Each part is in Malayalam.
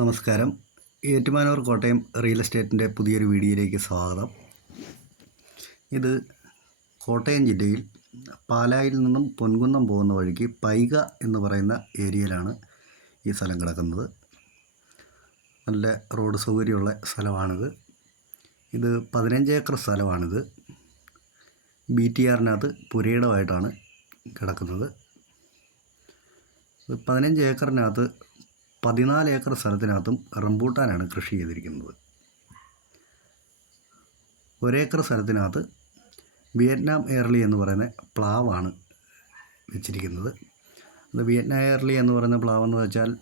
നമസ്കാരം. ഏറ്റുമാനൂർ കോട്ടയം റിയൽ എസ്റ്റേറ്റിന്റെ പുതിയൊരു വീഡിയോയിലേക്ക് സ്വാഗതം. ഇത് കോട്ടയം ജില്ലയിൽ പാലായിൽ നിന്നും പൊൻകുന്നം പോകുന്ന വഴിക്ക് പൈക എന്ന് പറയുന്ന ഏരിയയിലാണ് ഈ സ്ഥലം കിടക്കുന്നത്. നല്ല റോഡ് സൗകര്യമുള്ള സ്ഥലമാണിത്. ഇത് പതിനഞ്ച് ഏക്കർ സ്ഥലമാണിത്. ബി ടി ആറിനകത്ത് പുരയിടമായിട്ടാണ് കിടക്കുന്നത്. പതിനഞ്ച് ഏക്കറിനകത്ത് പതിനാല് ഏക്കർ സ്ഥലത്തിനകത്തും റംബൂട്ടാനാണ് കൃഷി ചെയ്തിരിക്കുന്നത്. ഒരേക്കർ സ്ഥലത്തിനകത്ത് വിയറ്റ്നാം എയർലി എന്ന് പറയുന്ന പ്ലാവാണ് വെച്ചിരിക്കുന്നത്. അത് വിയറ്റ്നാം എയർലി എന്ന് പറയുന്ന പ്ലാവ് എന്ന് വെച്ചാൽ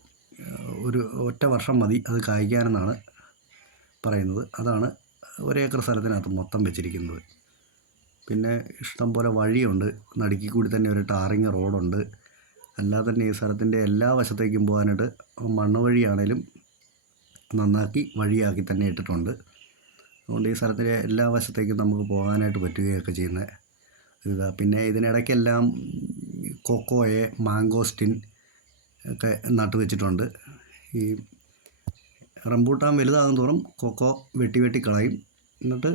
ഒരു ഒറ്റ വർഷം മതി അത് കായ്ക്കാനെന്നാണ് പറയുന്നത്. അതാണ് ഒരേക്കർ സ്ഥലത്തിനകത്ത് മൊത്തം വെച്ചിരിക്കുന്നത്. പിന്നെ ഇഷ്ടം പോലെ വഴിയുണ്ട്. നടുക്കി കൂടി തന്നെ ഒരു ടാറിങ് റോഡുണ്ട്. അല്ലാതെ തന്നെ ഈ സ്ഥലത്തിന്റെ എല്ലാ വശത്തേക്കും പോകാനായിട്ട് മണ്ണ് വഴിയാണേലും നന്നാക്കി വഴിയാക്കി തന്നെ ഇട്ടിട്ടുണ്ട്. അതുകൊണ്ട് ഈ സ്ഥലത്തിന്റെ എല്ലാ വശത്തേക്കും നമുക്ക് പോകാനായിട്ട് പറ്റുകയൊക്കെ ചെയ്യുന്ന ഇതാ. പിന്നെ ഇതിനിടയ്ക്കെല്ലാം കൊക്കോയെ മാങ്കോസ്റ്റിൻ ഒക്കെ നട്ടു വെച്ചിട്ടുണ്ട്. ഈ റംബൂട്ടാൻ വലുതാകും തോറും കൊക്കോ വെട്ടി വെട്ടി കളയും. എന്നിട്ട്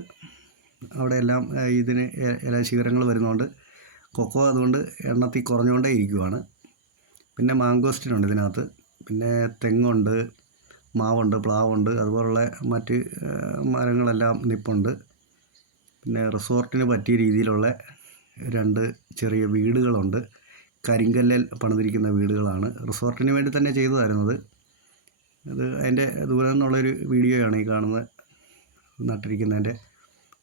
അവിടെ എല്ലാം ഇതിന് ഇല ശിഖരങ്ങൾ വരുന്നതുകൊണ്ട് കൊക്കോ അതുകൊണ്ട് എണ്ണത്തിൽ കുറഞ്ഞുകൊണ്ടേ ഇരിക്കുവാണ് പിന്നെ മാങ്കോസ്റ്റിനുണ്ട് ഇതിനകത്ത്. പിന്നെ തെങ്ങുണ്ട് മാവുണ്ട് പ്ലാവുണ്ട് അതുപോലുള്ള മറ്റ് മരങ്ങളെല്ലാം നിപ്പുണ്ട്. പിന്നെ റിസോർട്ടിന് പറ്റിയ രീതിയിലുള്ള രണ്ട് ചെറിയ വീടുകളുണ്ട്. കരിങ്കല്ലിൽ പണിതിരിക്കുന്ന വീടുകളാണ്. റിസോർട്ടിന് വേണ്ടി തന്നെ ചെയ്തതായിരുന്നത് അത്. അതിന്റെ ദൂരെ നിന്നുള്ളൊരു വീഡിയോയാണ് ഈ കാണുന്നത് നട്ടിരിക്കുന്നതിന്റെ.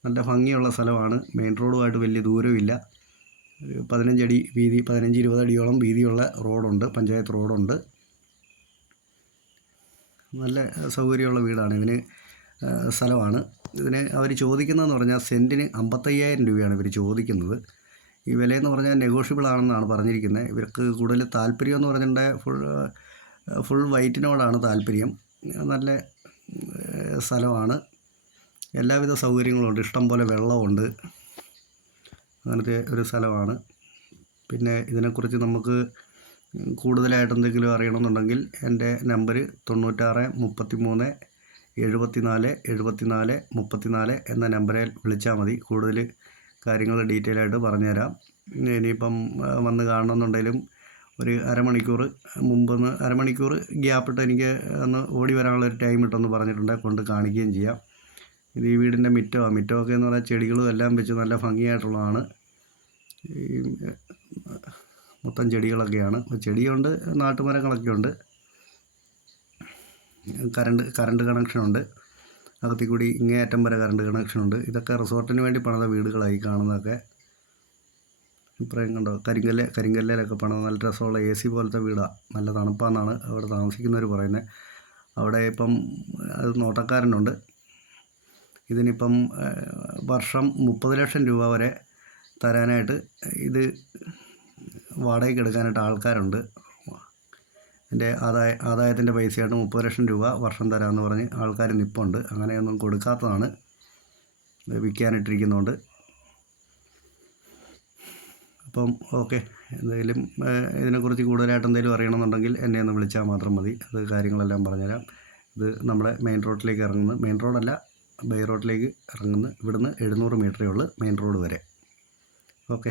നല്ല ഭംഗിയുള്ള സ്ഥലമാണ്. മെയിൻ റോഡുമായിട്ട് വലിയ ദൂരമില്ല. പതിനഞ്ചടി വീതി പതിനഞ്ച് ഇരുപത് അടിയോളം വീതിയുള്ള റോഡുണ്ട് പഞ്ചായത്ത് റോഡുണ്ട്. നല്ല സൗകര്യമുള്ള വീടാണ്. ഇതിന് സ്ഥലമാണ്. ഇതിന് അവർ ചോദിക്കുന്നതെന്ന് പറഞ്ഞാൽ സെന്റിന് അമ്പത്തയ്യായിരം രൂപയാണ് ഇവർ ചോദിക്കുന്നത്. ഈ വിലയെന്ന് പറഞ്ഞാൽ നെഗോഷ്യബിൾ ആണെന്നാണ് പറഞ്ഞിരിക്കുന്നത്. ഇവർക്ക് കൂടുതൽ താല്പര്യം എന്ന് പറഞ്ഞിട്ടുണ്ടെങ്കിൽ ഫുൾ ഫുൾ വൈറ്റിനോടാണ് താല്പര്യം. നല്ല സ്ഥലമാണ്. എല്ലാവിധ സൗകര്യങ്ങളുണ്ട്. ഇഷ്ടം പോലെ വെള്ളമുണ്ട്. അങ്ങനത്തെ ഒരു സ്ഥലമാണ്. പിന്നെ ഇതിനെക്കുറിച്ച് നമുക്ക് കൂടുതലായിട്ട് എന്തെങ്കിലും അറിയണമെന്നുണ്ടെങ്കിൽ എന്റെ നമ്പർ തൊണ്ണൂറ്റാറ് മുപ്പത്തി മൂന്ന് എഴുപത്തി നാല് എഴുപത്തി നാല് മുപ്പത്തി നാല് എന്ന നമ്പറിൽ വിളിച്ചാൽ മതി. കൂടുതൽ കാര്യങ്ങൾ ഡീറ്റെയിൽ ആയിട്ട് പറഞ്ഞുതരാം. ഇനിയിപ്പം വന്ന് കാണണമെന്നുണ്ടെങ്കിലും ഒരു അരമണിക്കൂർ മുമ്പൊന്ന് അരമണിക്കൂർ ഗ്യാപ്പിട്ട് എനിക്ക് ഒന്ന് ഓടി വരാനുള്ള ഒരു ടൈം ഇട്ടെന്ന് പറഞ്ഞിട്ടുണ്ട്. കൊണ്ട് കാണിക്കുകയും ചെയ്യാം. ഇത് ഈ വീടിന്റെ മിറ്റോ മിറ്റമൊക്കെ എന്ന് പറഞ്ഞാൽ ചെടികളും എല്ലാം വെച്ച് നല്ല ഭംഗിയായിട്ടുള്ളതാണ്. ഈ മൊത്തം ചെടികളൊക്കെയാണ്. ചെടിയുണ്ട് നാട്ടുമരങ്ങളൊക്കെ ഉണ്ട് കറണ്ട് കറണ്ട് കണക്ഷനുണ്ട്. അകത്തി കൂടി ഇങ്ങേയറ്റം വരെ കറണ്ട് കണക്ഷനുണ്ട്. ഇതൊക്കെ റിസോർട്ടിന് വേണ്ടി പണിത വീടുകളായി കാണുന്നതൊക്കെ. ഇപ്പറയും കണ്ടോ? കരിങ്കല്ല് കരിങ്കല്ലിലൊക്കെ പണിത നല്ല രസമുള്ള എ സി പോലത്തെ വീടാണ് നല്ല തണുപ്പാന്നാണ് അവിടെ താമസിക്കുന്നവർ പറയുന്നത്. അവിടെ ഇപ്പം അത് നോട്ടക്കാരനുണ്ട്. ഇതിനിപ്പം വർഷം മുപ്പത് ലക്ഷം രൂപ വരെ തരാനായിട്ട് ഇത് വാടകയ്ക്ക് എടുക്കാനായിട്ട് ആൾക്കാരുണ്ട്. എന്റെ ആദായ ആദായത്തിന്റെ പൈസയായിട്ട് മുപ്പത് ലക്ഷം രൂപ വർഷം തരാമെന്ന് പറഞ്ഞ് ആൾക്കാർ നിപ്പുണ്ട്. അങ്ങനെയൊന്നും കൊടുക്കാത്തതാണ്. വിൽക്കാനിട്ടിരിക്കുന്നതുകൊണ്ട് അപ്പം ഓക്കെ. എന്തെങ്കിലും ഇതിനെക്കുറിച്ച് കൂടുതലായിട്ട് എന്തെങ്കിലും അറിയണമെന്നുണ്ടെങ്കിൽ എന്നെ ഒന്ന് വിളിച്ചാൽ മാത്രം മതി. അത് കാര്യങ്ങളെല്ലാം പറഞ്ഞുതരാം. ഇത് നമ്മുടെ മെയിൻ റോഡിലേക്ക് ഇറങ്ങുന്നത് മെയിൻ റോഡല്ല ബൈ റോഡിലേക്ക് ഇറങ്ങുന്ന ഇവിടുന്ന് എഴുന്നൂറ് മീറ്ററേ ഉള്ളൂ മെയിൻ റോഡ് വരെ. ഓക്കെ